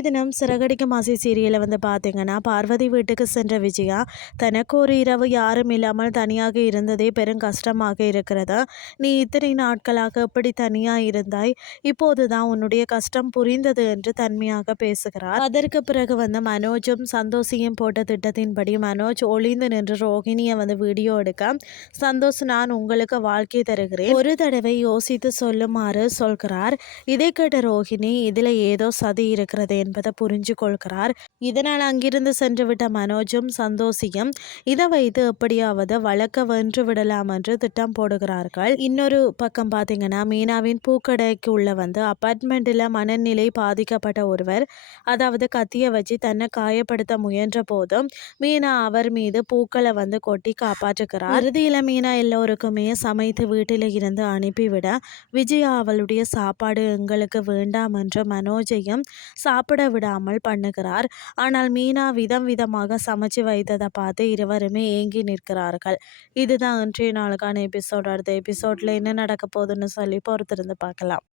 இன்றைய தினம் சிறகடிக்கும் ஆசை சீரியலை பார்த்தீங்கன்னா, பார்வதி வீட்டுக்கு சென்ற விஜயா தனக்கு ஒரு இரவு யாரும் இல்லாமல் தனியாக இருந்ததே பெரும் கஷ்டமாக இருக்கிறது. நீ இத்தனை நாட்களாக எப்படி தனியா இருந்தாய்? இப்போதுதான் உன்னுடைய கஷ்டம் புரிந்தது என்று தன்மையாக பேசுகிறார். அதற்கு பிறகு மனோஜும் சந்தோஷியும் போட்ட திட்டத்தின்படி மனோஜ் ஒளிந்து நின்று ரோஹிணியை வீடியோ எடுக்க, சந்தோஷ் நான் உங்களுக்கு வாழ்க்கை தருகிறேன், ஒரு தடவை யோசித்து சொல்லுமாறு சொல்கிறார். இதை கேட்ட ரோஹிணி இதில் ஏதோ சதி இருக்கிறது என்பதை புரிஞ்சு கொள்கிறார். இதனால் அங்கிருந்து சென்றுவிட்ட மனோஜும் சந்தோஷியும் இதை வைத்து எப்படியாவது வழக்க வென்று விடலாம் என்று திட்டம் போடுகிறார்கள். இன்னொரு பக்கம் பார்த்தீங்கன்னா, மீனாவின் பூக்கடைக்கு உள்ள அப்பார்ட்மெண்ட்டில் மனநிலை பாதிக்கப்பட்ட ஒருவர், அதாவது கத்தியை வச்சு தன்னை காயப்படுத்த முயன்ற போதும் மீனா அவர் மீது பூக்களை கொட்டி காப்பாற்றுகிறார். இறுதியில் மீனா எல்லோருக்குமே சமைத்து வீட்டில் இருந்து அனுப்பிவிட, விஜயா அவளுடைய சாப்பாடு எங்களுக்கு வேண்டாம் என்று மனோஜையும் சாப்பிட விடாமல் பண்ணுகிறார். ஆனால் மீனா விதம் விதமாக சமைச்சு வைத்ததை பார்த்து இருவருமே ஏங்கி நிற்கிறார்கள். இதுதான் இன்றைய நாளுக்கான எபிசோட். அடுத்த எபிசோட்ல என்ன நடக்க போகுதுன்னு சொல்லி பொறுத்திருந்து பார்க்கலாம்.